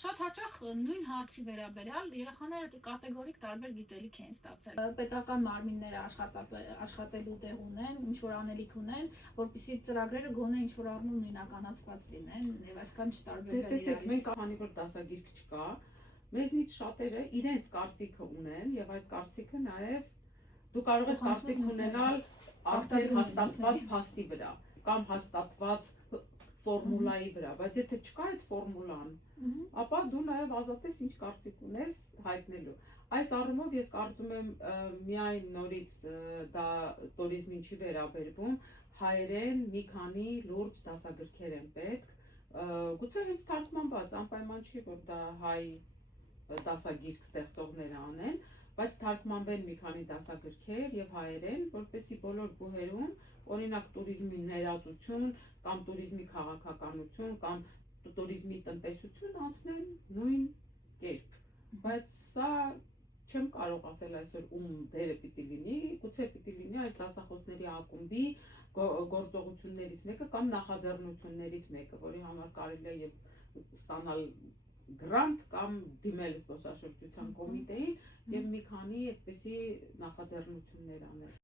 Շատ հաճախ նույն հարցի վերաբերյալ երեխաները կատեգորիկ տարբեր գիտելիք են ստացել։ Պետական մարմինները աշխատելու տեղ ունեն, ինչ-որ անելիք ունեն, որպեսզի ծրագրերը գոնե ինչ-որ առնում նույնականացված լինեն եւ այսքան չտարբերվեն իրարից։ Մենք քանի որ դասագիրք չկա, մեզնից շատերը իրենց կարծիքը ունեն եւ այդ կարծիքը նաեւ դու կարող ես կարծիք ունենալ արդեն հաստատված փաստի վրա կամ հաստատված ֆորմուլայի վրա, բայց եթե չկա այդ ֆորմուլան, ապա դու նաև ազատ ես ինչ կարծիք ունես հայտնելու։ Այս առումով ես կարծում եմ միայն նորից դա տուրիզմին չի վերաբերվում, հայերեն մի քանի լուրջ դասագրքեր են պետք, գուցե հենց թարգմանված, անպայման չի, որ դա հայ դասագիրք ստեղծողները անեն, բայց թարգմանվեն մի քանի դասագրքեր եւ հայերեն, որպեսզի բոլոր բուհերում, օրինակ տուրիզմի ներածություն կամ տուրիզմի քաղաքականություն կամ տուրիզմի տնտեսություն անցնեն նույն կերպ, բայց սա չեմ կարող ասել այսօր ում դերը պիտի լինի, գուցե պիտի լինի այս դասախոսների ակումբի գործողություններից մեկը կամ նախաձեռնություններից մեկը, որի համար կարելի է եւ ստանալ գրանտ կամ դիմել զբոսաշրջության կոմիտեին եւ մի քանի այդպիսի նախաձեռնություններ անել։